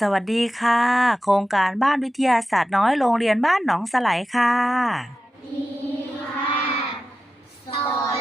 สวัสดีค่ะ โครงการบ้านวิทยาศาสตร์น้อยโรงเรียนบ้านหนองสไลค่ะโค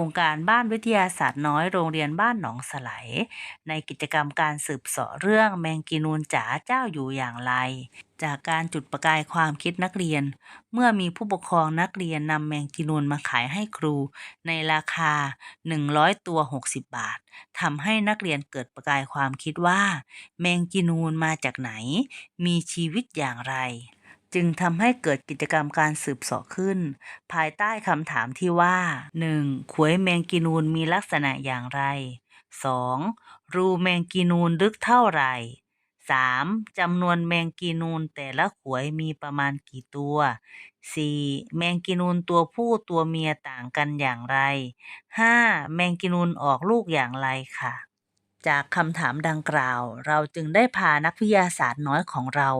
รงการบ้านวิทยาศาสตร์น้อยโรงเรียนบ้านหนองสไลในกิจกรรมการสืบเสาะเรื่องแมงกีนูนจ๋าเจ้าอยู่อย่างไร จากการจุดประกายความคิดนักเรียน เมื่อมีผู้ปกครองนักเรียนนำแมงกีนูนมาขายให้ครู ในราคา 100 ตัว 60 บาททำให้นักเรียนเกิดประกายความคิดว่า แมงกีนูนมาจากไหน มีชีวิตอย่างไร จึงทำให้เกิดกิจกรรมการสืบสาะขึ้น ภายใต้คำถามที่ว่า 1. ขวยแมงกีนูนมีลักษณะอย่างไร 2. รูแมงกีนูนลึกเท่าไหร่ 3. จำนวนแมงกีนูนแต่ละขวยมีประมาณกี่ตัว 4. แมงกีนูนตัวผู้ตัวเมียต่างกันอย่างไร 5. แมงกีนูนออกลูกอย่างไรค่ะ จากคำถามดังกล่าว เราจึงได้พานักวิทยาศาสตร์น้อยของเรา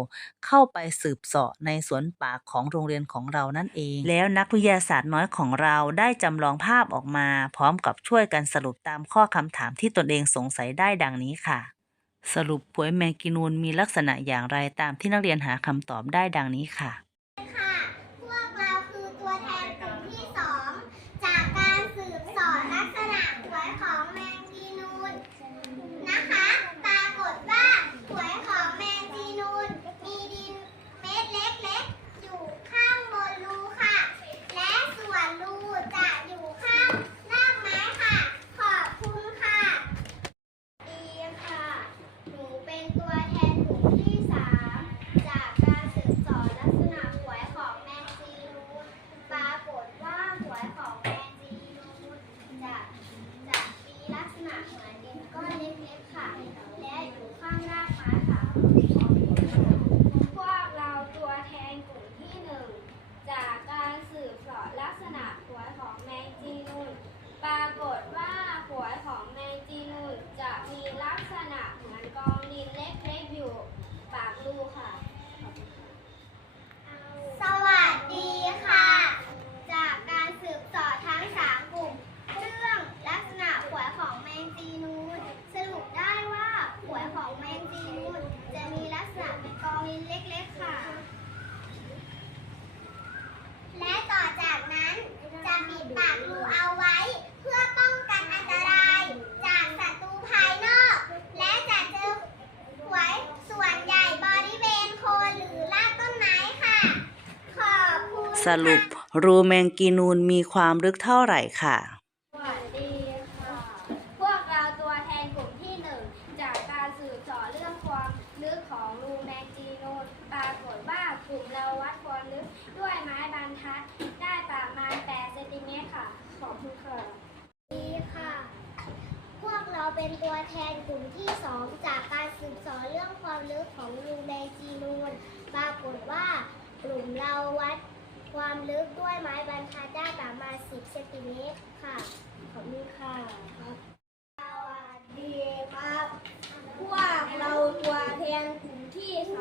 เข้าไปสืบเสาะในสวนป่าของโรงเรียนของเรานั่นเอง แล้วนักวิทยาศาสตร์น้อยของเราได้จำลองภาพออกมา พร้อมกับช่วยกันสรุปตามข้อคำถามที่ตนเองสงสัยได้ดังนี้ค่ะ สรุปผวยแมงกีนูนมีลักษณะอย่างไรตามที่นักเรียนหาคำตอบได้ดังนี้ค่ะ พวกเราคือตัวแทนกลุ่มที่สองจากการสืบเสอบลักษณะหวยของแมงจีนูนนะคะ ปรากฏว่าหวยของแมงจีนูนมีดินเม็ดเล็กๆ อยู่ข้างบนรูค่ะ และส่วนรูจะอยู่ข้างล่างไม้ค่ะ ขอบคุณค่ะ ดีค่ะ ห นูเป็นตัวแทนกลุ่มที่สามจากการสืบเสอบลักษณะหวยของแมงจีนูนปรากฏว่าหวยของแมงจีนูนจะจะมีลักษณะเหมือนดินก้อนเล็กๆค่ะ และอยู่ข้างรากไม้ค่ะ พวกเราตัวแทนกลุ่มที่หนึ่งจากการสืบเสอบลักษณะหวยของแมงจีนูน ปรากฏว่าหวยของแมงจีนูนจะมีลักษณะเหมือนกองดินเล็กๆอยู่ ปากรูค่ะ สวัสดีค่ะ จากการสืบเสอบทั้งสามกลุ่ม เรื่องลักษณะหวยของแมงจีนูน สรุปได้ว่าหวยของแมงจีนูน จะมีลักษณะเป็นกองดินเล็กๆค่ะ และต่อจากนั้นจะปิดปากรูเอาไว้ เพื่อป้องกันอันตราย จากศัตรูภายนอก และจะเจอหวยส่วนใหญ่บริเวณโคนหรือรากต้นไม้ค่ะ ขอบคุณ สรุป รูแมงกีนูนมีความลึกเท่าไหร่ค่ะ สวัสดีค่ะ พวกเราตัวแทนกลุ่มที่หนึ่งจากการสืบเสอบเรื่องความลึกของรูแมงจีนูนปรากฏว่ากลุ่มเราวัดความลึกด้วยไม้บรรทัดได้ประมาณ 8 เซนติเมตรค่ะ ขอบคุณค่ะดีค่ะ พวกเราเป็นตัวแทนกลุ่มที่สองจากการสืบเสอบเรื่องความลึกของรูแมงจีนูนปรากฏว่ากลุ่มเราวัด ความลึกด้วยไม้บรรทัดได้ประมาณ 10เซนติเมตรค่ะ ขอบคุณค่ะครับสวัสดีครับ พวกเราตัวแทนกลุ่มที่ส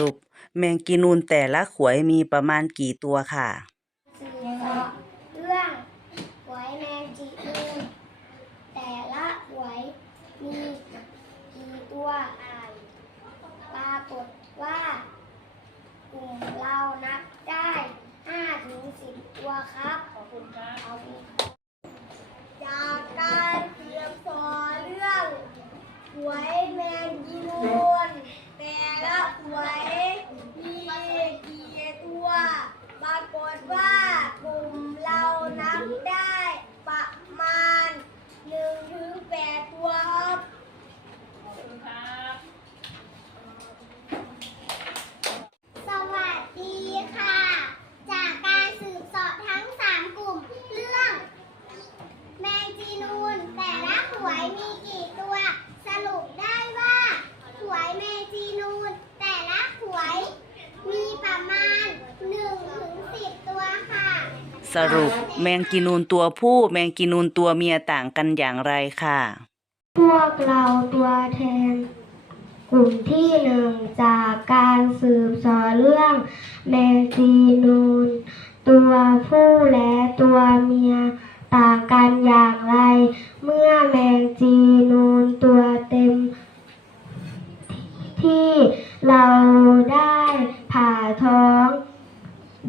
รุป แมงกีนูนแต่ละขวยมีประมาณกี่ตัวค่ะสืบเสาะเรื่องหวยแมงจีนูนแต่ละหวยมีกี่ตัวอ่านปรากฏว่ากลุ่มเรานับได้5ถึง10ตัวครับ ขอบคุณครับขอบคุณครับจากการเรียนสอนเรื่องหวยแมงจีนูนแต่ละหวยมีกี่ตัว ปรากฏว่ากลุ่มเรานับได้ประมาณ1ถึง8ตัวครับ สวัสดีค่ะ จากการสืบเสอบทั้ง 3 กลุ่ม เรื่อง แมงจีนูน แต่ละหวยมีกี่ตัว สรุปได้ว่าหวยแมงจีนูน แต่ละหวย มีประมาณ1ถึง10 ตัวค่ะ สรุปแมงกีนูนตัวผู้แมงกีนูนตัวเมียต่างกันอย่างไรค่ะ พวกเราตัวแทน กลุ่มที่หนึ่งจากการสืบสอนเรื่อง แมงจีนูน ตัวผู้และตัวเมียต่างกันอย่างไร เมื่อแมงจีนูนตัวเต็ม ที่เราได้ผ่าท้อง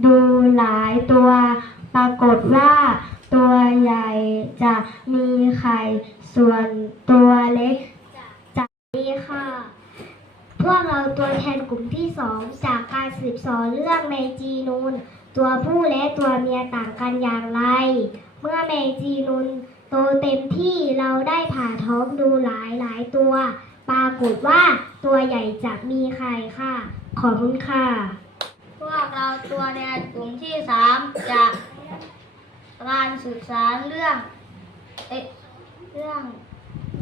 ดูหลายตัว ปรากฏว่าตัวใหญ่จะมีไข่ ส่วนตัวเล็กจะมีค่ะ พวกเราตัวแทนกลุ่มที่สองจากการสืบสอนเรื่องแมงจีนูน ตัวผู้และตัวเมียต่างกันอย่างไร เมื่อแมงจีนูนโตเต็มที่เราได้ผ่าท้องดูหลายหลายตัว ปรากฏว่าตัวใหญ่จะมีไข่ค่ะ ขอบคุณค่ะ พวกเราตัวแทนกลุ่มที่สามจา การศึกษาเรื่องเอเรื่อง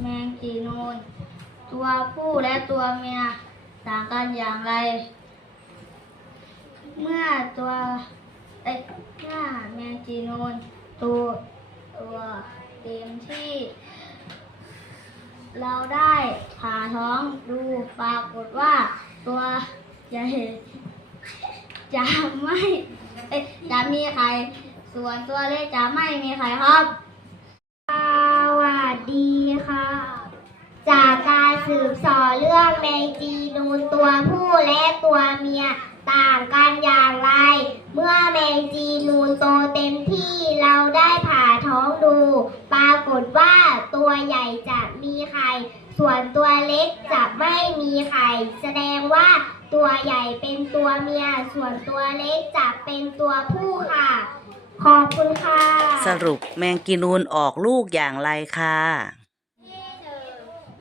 แมงจีนูนตัวผู้และตัวเมียต่างกันอย่างไร เมื่อตัวเอะเมื่อแมงจีนูนตัวตัวเต็มที่ เราได้ผ่าท้องดูปรากฏว่าตัวใหญ่จะไม่เอ๊ะจะมีใคร ส่วนตัวเล็กจะไม่มีใครครับ สวัสดีค่ะ จากการสืบสอเรื่องแมงจีนูนตัวผู้และตัวเมียต่างกันอย่างไร เมื่อแมงจีนูนโตเต็มที่เราได้ผ่าท้องดู ปรากฏว่าตัวใหญ่จะมีไข่ ส่วนตัวเล็กจะไม่มีไข่ แสดงว่าตัวใหญ่เป็นตัวเมีย ส่วนตัวเล็กจะเป็นตัวผู้ค่ะ ขอบคุณค่ะสรุปแมงกีนูนออกลูกอย่างไรค่ะที่หนึ่ง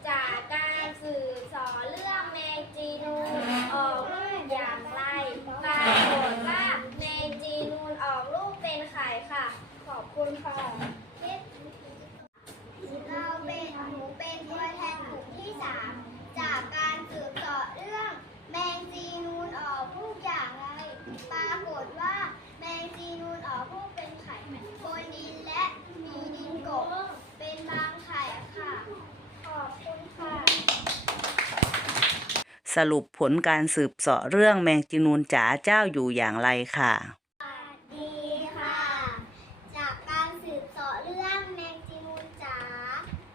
จากการสื่อสอนเรื่องแมงจีนูนออกลูกอย่างไรปรากฏว่าแมงจีนูนออกลูกเป็นไข่ค่ะ ขอบคุณค่ะเราเป็นหนูเป็นตัวแทนกลุ่มที่สามจากการสืบสอนเรื่องแมงจีนูนออกลูกอย่างไร ปรากฏว่าแมงจีนูนออกลูกเป็นไข่บนดินและมีดินกบเป็นบางไข่ค่ะ ขอบคุณค่ะ สรุปผลการสืบเสาะเรื่องแมงจีนูนจ๋าเจ้าอยู่อย่างไรค่ะ สวัสดีค่ะ จากการสืบเสาะเรื่องแมงจีนูนจ๋า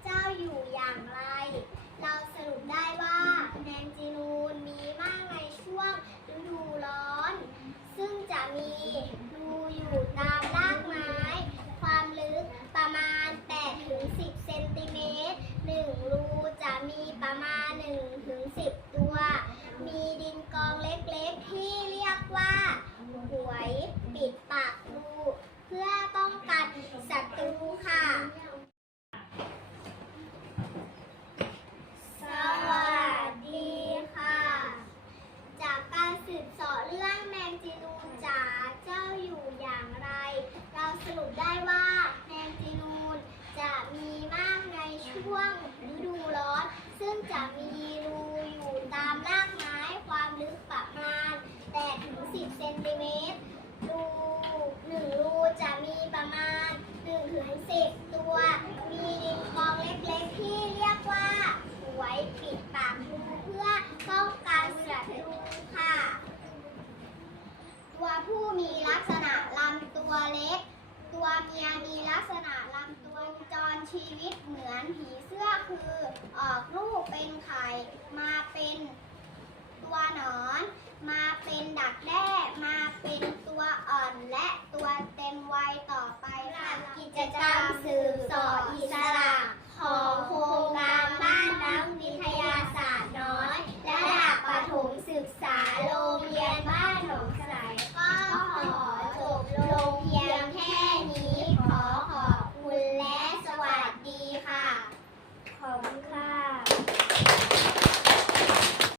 เจ้าอยู่อย่างไร เราสรุปได้ว่าแมงจีนูนมีมากในช่วงฤดูร้อน ซึ่งจะมีรูอยู่ตามรากไม้ ความลึกประมาณ 8-10 เซนติเมตรหนึ่งรูจะมีประมาณ 1-10 ตัว มีดินกองเล็กๆที่เรียกว่า หวยปิดปากรูเพื่อป้องกันศัตรูค่ะ สวัสดีค่ะ จากการสืบเสอบเรื่องแมงจีนูนจ๋าเจ้าอยู่อย่างไร เราสรุปได้ว่าแมงจีนูนจะมีมากในช่วงฤดูร้อน ซึ่งจะ มีรูอยู่ตามรากไม้ความลึกประมาณ8ถึง10เซนติเมตรรูหนึ่งรูจะมีประมาณ1ถึง10 ตัว มีดินกองเล็กๆที่เรียกว่าหวยปิดปากรูเพื่อป้องกันศัตรูค่ะ ชีวิตเหมือนผีเสื้อคือออกลูกเป็นไข่มาเป็นตัวหนอน มาเป็นดักแด้มาเป็นตัวอ่อนและตัวเต็มวัยต่อไปค่ะกิจกรรม